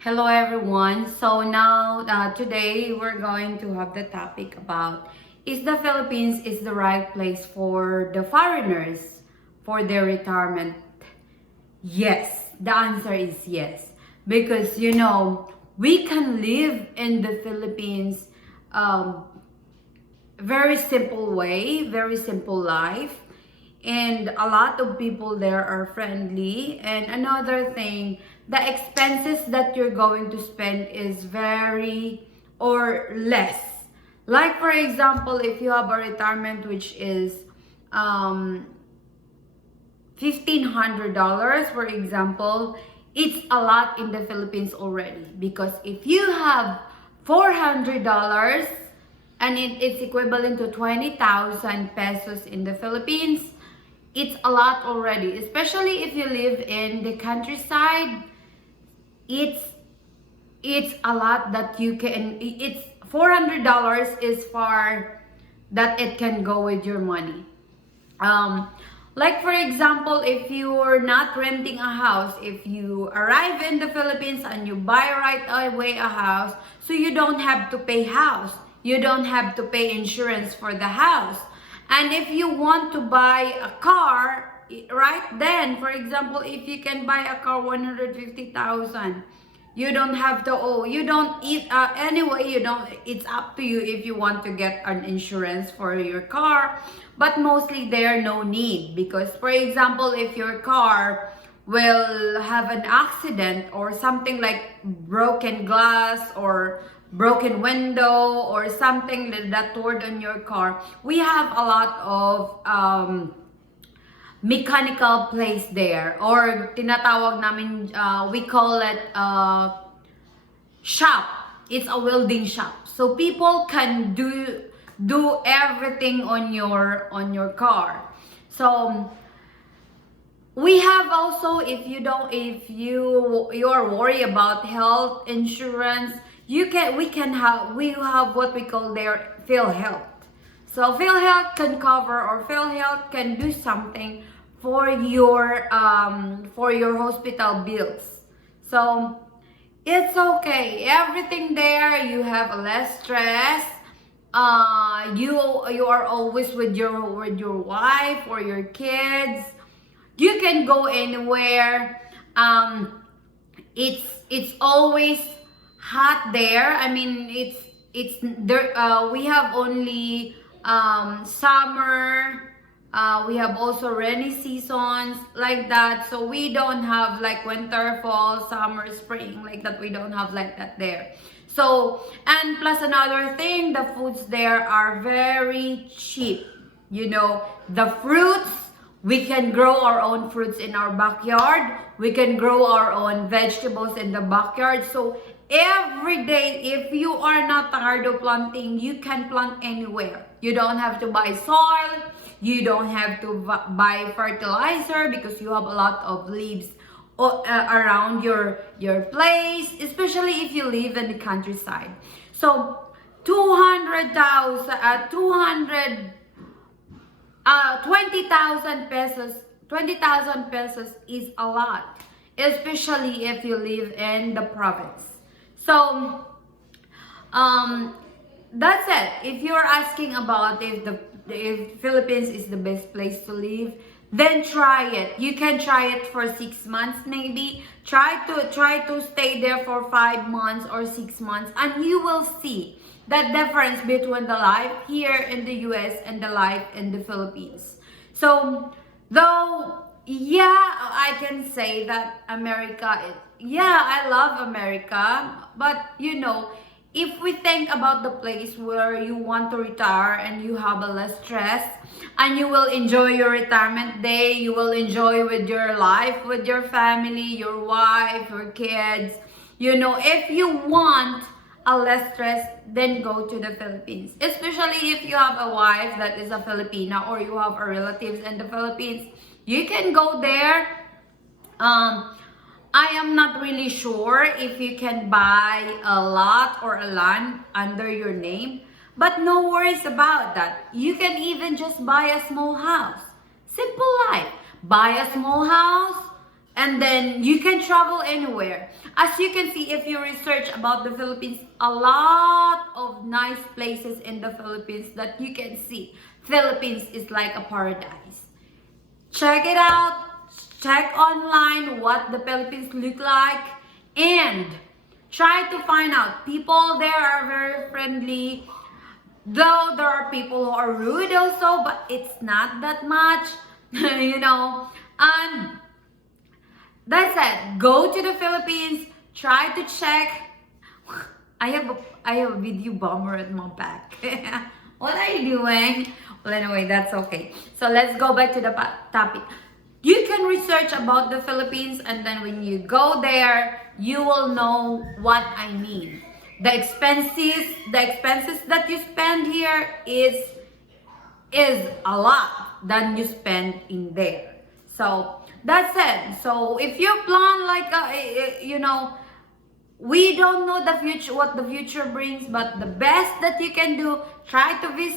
Hello everyone. So now today we're going to have the topic about is the Philippines is the right place for the foreigners for their retirement? Yes, the answer is yes. Because we can live in the Philippines very simple way, very simple life. And a lot of people there are friendly. And another thing, the expenses that you're going to spend is very or less. Like for example, if you have a retirement which is $1,500, for example, it's a lot in the Philippines already. Because if you have $400 and it's equivalent to 20,000 pesos in the Philippines, it's a lot already. Especially if you live in the countryside, it's a lot that you can, it's $400 is far that it can go with your money. Like for example, if you're not renting a house, if you arrive in the Philippines and you buy right away a house, so you don't have to pay house, you don't have to pay insurance for the house. And if you want to buy a car, right then, for example, if you can buy a car 150,000, you don't have to owe. You don't eat anyway. You don't. It's up to you if you want to get an insurance for your car. But mostly there no need, because for example, if your car will have an accident or something like broken glass or broken window or something that toward on your car, we have a lot of mechanical place there, or tinatawag namin, we call it shop. It's a welding shop, so people can do everything on your car. So we have also, if you are worried about health insurance, we have what we call their PhilHealth. So PhilHealth can cover, or PhilHealth can do something for your hospital bills. So it's okay. Everything there, you have less stress. You are always with your wife or your kids. You can go anywhere. It's always hot there. I mean, it's there. We have only summer. We have also rainy seasons like that. So we don't have like winter, fall, summer, spring like that. We don't have like that there. So, and plus another thing, the foods there are very cheap. The fruits, we can grow our own fruits in our backyard. We can grow our own vegetables in the backyard. So every day, if you are not tired of planting, you can plant anywhere. You don't have to buy soil. You don't have to buy fertilizer, because you have a lot of leaves around your place, especially if you live in the countryside. So 20,000 pesos, 20,000 pesos is a lot, especially if you live in the province. So that's it. If you're asking about if Philippines is the best place to live, then try it. You can try it for 6 months maybe. Try to stay there for 5 months or 6 months, and you will see that difference between the life here in the US and the life in the Philippines. So though, yeah, I can say that I love America, but if we think about the place where you want to retire and you have a less stress and you will enjoy your retirement day, you will enjoy with your life, with your family, your wife, your kids. If you want a less stress, then go to the Philippines. Especially if you have a wife that is a Filipina, or you have a relatives in the Philippines, you can go there. I am not really sure if you can buy a lot or a land under your name, but no worries about that. You can even just buy a small house. Simple life. Buy a small house and then you can travel anywhere. As you can see, if you research about the Philippines, a lot of nice places in the Philippines that you can see. Philippines is like a paradise. Check it out. Check online what the Philippines look like, and try to find out. People there are very friendly, though there are people who are rude also, but it's not that much. You know. And that's it. Go to the Philippines. Try to check. I have a video bomber at my back. What are you doing? Well, anyway, that's okay. So let's go back to the topic. You can research about the Philippines, and then when you go there, you will know what I mean. The expenses that you spend here is a lot than you spend in there. So that's it. So if you plan like we don't know the future, what the future brings, but the best that you can do, try to visit